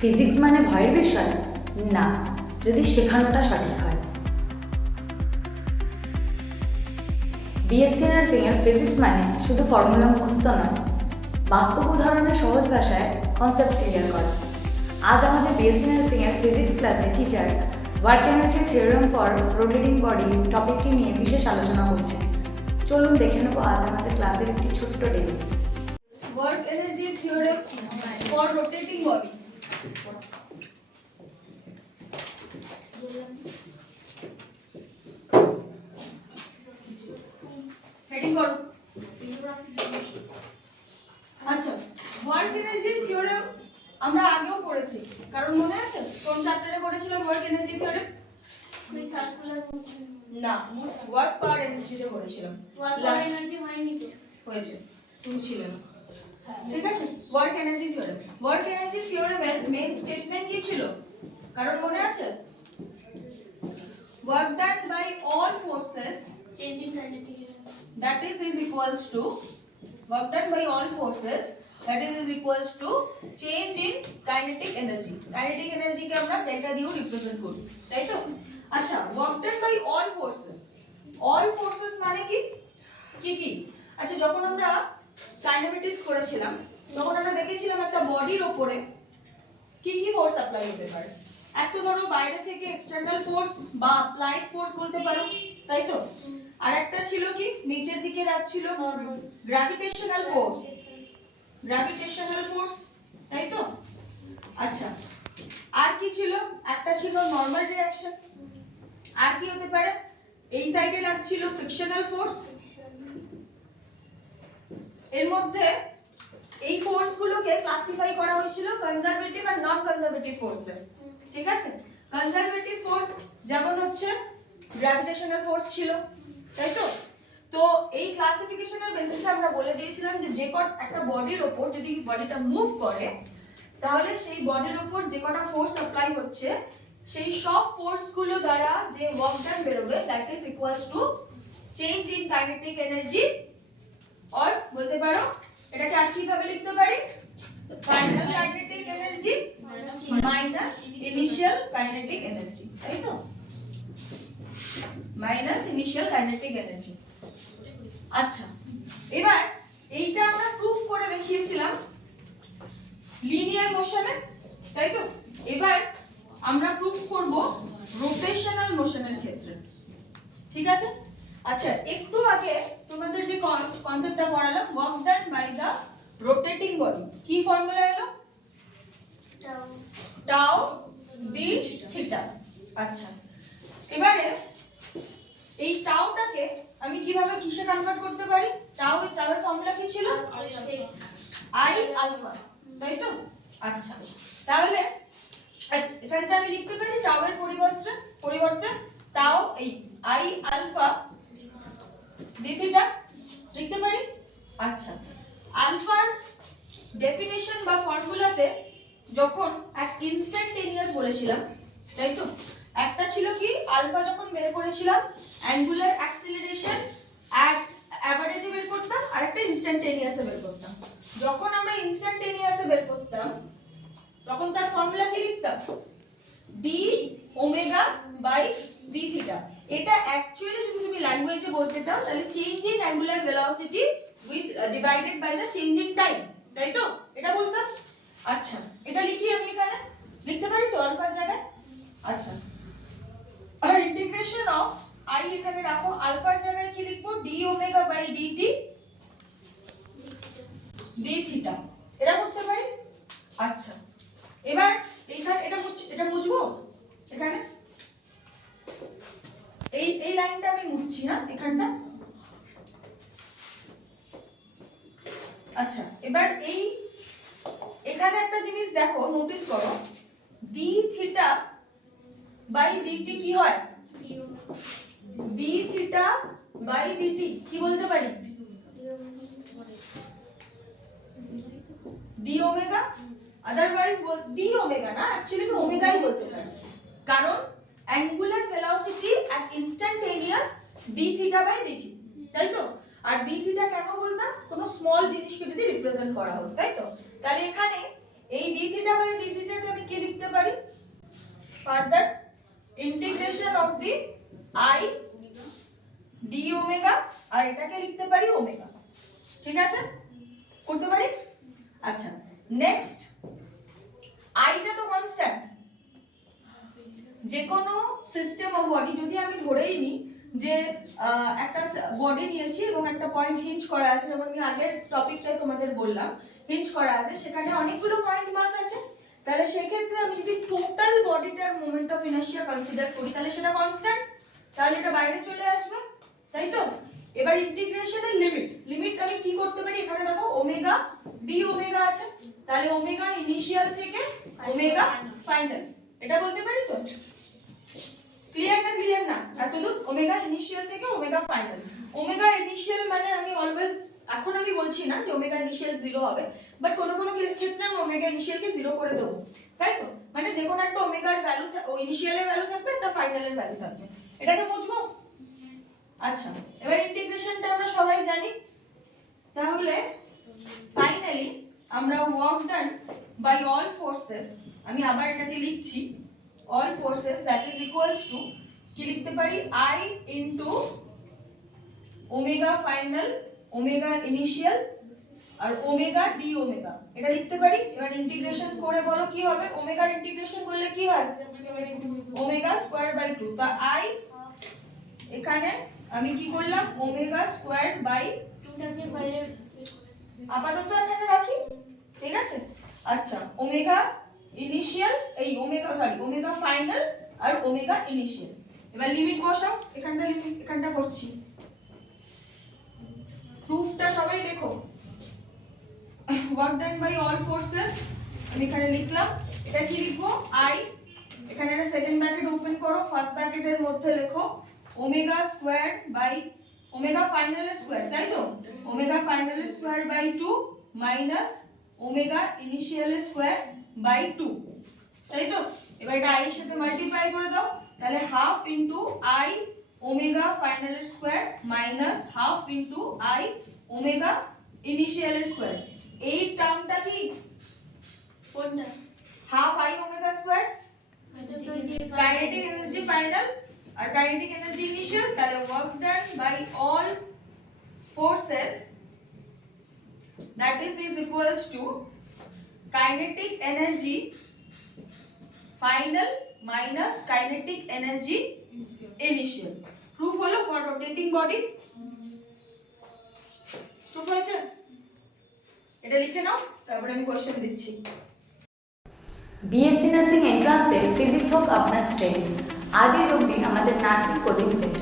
Physics মানে ভয়ের বিষয় না, যদি শেখানোটা সঠিক হয়। বিএসসি নার্সিংয়ের ফিজিক্স মানে শুধু ফর্মুলা মুখস্থ নয়, বাস্তব উদাহরণের সহজ ভাষায় কনসেপ্ট ক্লিয়ার করা। আজ আমাদের বিএসসি নার্সিংয়ের ফিজিক্স ক্লাসে teacher work energy theorem for rotating body টপিকটি নিয়ে বিশেষ আলোচনা করছে। চলুন দেখে নেব আজ আমাদের ক্লাসের একটি ছোট্ট demo. Work energy theorem for rotating body. Heading করো। আচ্ছা, work energy theorem আমরা আগেও পড়েছি, কারণ মনে আছে কোন চ্যাপ্টারে পড়েছিলাম work energy theorem? না, work per energy তে পড়েছিলাম। work per energy হয়নি তো? হয়েছে, তুমি ছিলে না। ঠিক আছে, work energy theorem. Work energy থিওরেমের মেইন স্টেটমেন্ট কি ছিল? কারণ মনে আছে? Work done by all forces change in kinetic that is equals to work done by all forces that is equals to change in kinetic energy. Kinetic energy কে আমরা delta দিয়েও represent করি, তাই তো? আচ্ছা, work done by all forces. All forces মানে কি কি কি? আচ্ছা, যখন আমরা কাইনেমেটিক্স করেছিলাম তখন আমরা দেখেছিলাম একটা বডির উপরে কি কি ফোর্স অ্যাপ্লাই হতে পারে। একটা ধরো বাইরে থেকে এক্সটার্নাল ফোর্স বা অ্যাপ্লাইড ফোর্স বলতে পারো, তাই তো? আর একটা ছিল কি নিচের দিকে রাখছিল গ্র্যাভিটেশনাল ফোর্স। গ্র্যাভিটেশনাল ফোর্স, তাই তো? আচ্ছা, আর কি ছিল? একটা ছিল নরমাল রিঅ্যাকশন। আর কি হতে পারে? এই সাইডে রাখছিল ফ্রিকশনাল ফোর্স। এর মধ্যে এই ফোর্সগুলোকে ক্লাসিফাই করা হয়েছিল কনজারভেটিভ আর নন কনজারভেটিভ ফোর্সে। ঠিক আছে, কনজারভেটিভ ফোর্স যেমন হচ্ছে গ্র্যাভিটেশনাল ফোর্স ছিল, তাই তো? তো এই ক্লাসিফিকেশনের বেসিসে আমরা বলে দিয়েছিলাম যে একটা বডির উপর যদি বডিটা মুভ করে তাহলে সেই বডির উপর যে কটা ফোর্স অ্যাপ্লাই হচ্ছে সেই সব ফোর্সগুলো দ্বারা যে ওয়ার্ক ডান বেরোবে that is equals to change in kinetic energy, और বলতে পারো এটাকে আর কিভাবে লিখতে পারি? Final kinetic energy minus initial kinetic energy, তাই তো? Minus initial kinetic energy. আচ্ছা, এবার এইটা আমরা প্রুফ করে দেখিয়েছিলাম লিনিয়ার মোশনে, তাই তো? এবার আমরা প্রুফ করব রোটেশনাল মোশনের ক্ষেত্রে। ঠিক আছে? আচ্ছা, একটু আগে তোমাদের যে কনসেপ্টটা পড়ালাম work done by the rotating body, কি ফর্মুলা এলো? Tau d theta. আচ্ছা, এবারে এই টাউটাকে আমি কিভাবে কিসে কনভার্ট করতে পারি? টাউয়ের ফর্মুলা কি ছিল? আই আলফা, তাই তো? আচ্ছা, তাহলে এখানটা আমি লিখতে পারি টাউয়ের পরিবর্তে টাউ এই আই আলফা ডি থিটা লিখতে পারি। আচ্ছা, আলফার ডেফিনিশন বা ফর্মুলাতে যখন এক ইনস্ট্যান্টেনিয়াস বলেছিলাম, তাই তো? একটা ছিল কি আলফা যখন বের করেছিলাম অ্যাঙ্গুলার অ্যাক্সিলারেশন এট অ্যাভারেজে বের করতাম আর একটা ইনস্ট্যান্টেনিয়াসে বের করতাম। যখন আমরা ইনস্ট্যান্টেনিয়াসে বের করতাম তখন তার ফর্মুলা কি লিখতাম? D omega by d theta. এটা অ্যাকচুয়ালি যদি তুমি ল্যাঙ্গুয়েজে বলতে চাও তাহলে change in angular velocity with divided by the change in time, তাই তো? এটা বলতাম। আচ্ছা, এটা লিখি আমি এখানে, লিখতে পারি তো আলফার জায়গায়? আচ্ছা, আর ইন্টিগ্রেশন অফ আই এখানে রাখো, আলফার জায়গায় কি লিখবো? D omega by d t d theta, এটা করতে পারি। আচ্ছা, এবার এইখানে এটা মুছবো এখানে, এই লাইনটা আমি মুছছি না এখানটা। আচ্ছা, এবার এখানে একটা জিনিস দেখো, নোটিস করো, ডি থিটা বাই ডিটি কি হয়? ডি থিটা বাই ডিটি কি বলতে পারি? D omega, otherwise d omega না, অ্যাকচুয়ালি আমি ওমেগাই বলতে পারি, কারণ angular velocity at instantaneous d theta by d t, তাই তো? আর ডি থিটা কেন বলতাম? কোনো স্মল জিনিসকে যদি রিপ্রেজেন্ট করা হতো, তাই তো? তাহলে এখানে এই ডি থিটা বাই ডি থিটাকে আমি further integration of the I d omega, আর এটাকে লিখতে পারি ওমেগা। ঠিক আছে, করতে পারি। আচ্ছা, নেক্সট আইটা তো কনস্ট্যান্ট। যে কোনো সিস্টেম অফ বডি যদি আমি ধরেই নিই যে একটা বডি নিয়েছি এবং একটা পয়েন্ট হিঞ্জ করা আছে, যেমন আমি আগের টপিকটাই তোমাদের বললাম হিঞ্জ করা আছে, সেখানে অনেকগুলো পয়েন্ট মাস আছে, তাহলে সেক্ষেত্রে আমি যদি টোটাল বডিটার মোমেন্ট অফ ইনার্শিয়া কনসিডার করি তাহলে সেটা কনস্ট্যান্ট, তাহলে এটা বাইরে চলে আসবে, তাই তো। এবার ইন্টিগ্রেশনের লিমিট আমি কি করতে পারি, এখানে দেখো ওমেগা ডি ওমেগা আছে, তাহলে ওমেগা ইনিশিয়াল থেকে ওমেগা ফাইনাল, এটা বলতে পারি তো। ক্লিয়ার না এতদূর? ওমেগা ইনিশিয়াল থেকে ওমেগা ফাইনাল। ওমেগা ইনিশিয়াল মানে আমি অলওয়েজ, এখন আমি বলছি না যে ওমেগা ইনিশিয়াল 0 হবে, বাট কোনো ক্ষেত্রে আমি ওমেগা ইনিশিয়ালকে 0 করে দেবো, তাই তো। মানে যে কোনো একটা ওমেগার ভ্যালু, ও ইনিশিয়ালের ভ্যালু থাকবে, একটা ফাইনালের ভ্যালু থাকবে, এটাকে বুঝবো। আচ্ছা, এবার ইন্টিগ্রেশনটা আমরা সবাই জানি, তাহলে ফাইনালি আমরা work done by all forces, আমি আবার এটাকে লিখছি all forces that is equals to কি লিখতে পারি I into omega final omega initial R omega d omega, এটা লিখতে পারি। এবার ইন্টিগ্রেশন করে বলো কি হবে, ওমেগার ইন্টিগ্রেশন করলে কি হয় ওমেগা স্কয়ার বাই 2, তা I এখানে আমি কি করলাম ওমেগা স্কয়ার বাই 2টাকে বাইরে আপাতত এখানে রাখি, ঠিক আছে। আচ্ছা, ওমেগা ইনিশিয়াল, এই ওমেগা ফাইনাল আর ওমেগা ইনিশিয়াল। এবার লিমিট বসাও, এখানটা করছি, প্রুফটা সবাই লেখো। Work done by all forces আমি এখানে লিখলাম, এটা কি লিখবো আই, এখানে একটা সেকেন্ড ব্র্যাকেট ওপেন করো, ফার্স্ট ব্র্যাকেটের মধ্যে লেখো ওমেগা স্কয়ার বাই ওমেগা ফাইনালের স্কয়ার, তাই তো, ওমেগা ফাইনালের স্কয়ার বাই 2 মাইনাস ওমেগা ইনিশিয়ালের স্কয়ার বাই 2, তাই তো। এবার এটা i এর সাথে মাল্টিপ্লাই করে দাও, তাহলে হাফ ইনটু i ওমেগা ফাইনালের square minus half into i omega ইনিশিয়ালের স্কয়ার। এই টার্মটা কি কোনটা হাফ i ওমেগা স্কয়ার, এটা তো দিয়ে কাইনেটিক এনার্জি ফাইনাল আর কাইনেটিক এনার্জি ইনিশিয়াল, তাহলে work done by all forces that is equals to kinetic energy final minus kinetic energy initial. Proof হলো for rotating body, proof হয়েছে, এটা লিখে নাও, তারপরে আমি কোশ্চেন দিচ্ছি। বিএসসি নার্সিং এন্ট্রান্সে ফিজিক্স হোক আপনার স্ট্রেম, আজই যোগ দিন আমাদের নার্সিং কোচিং সেন্টার।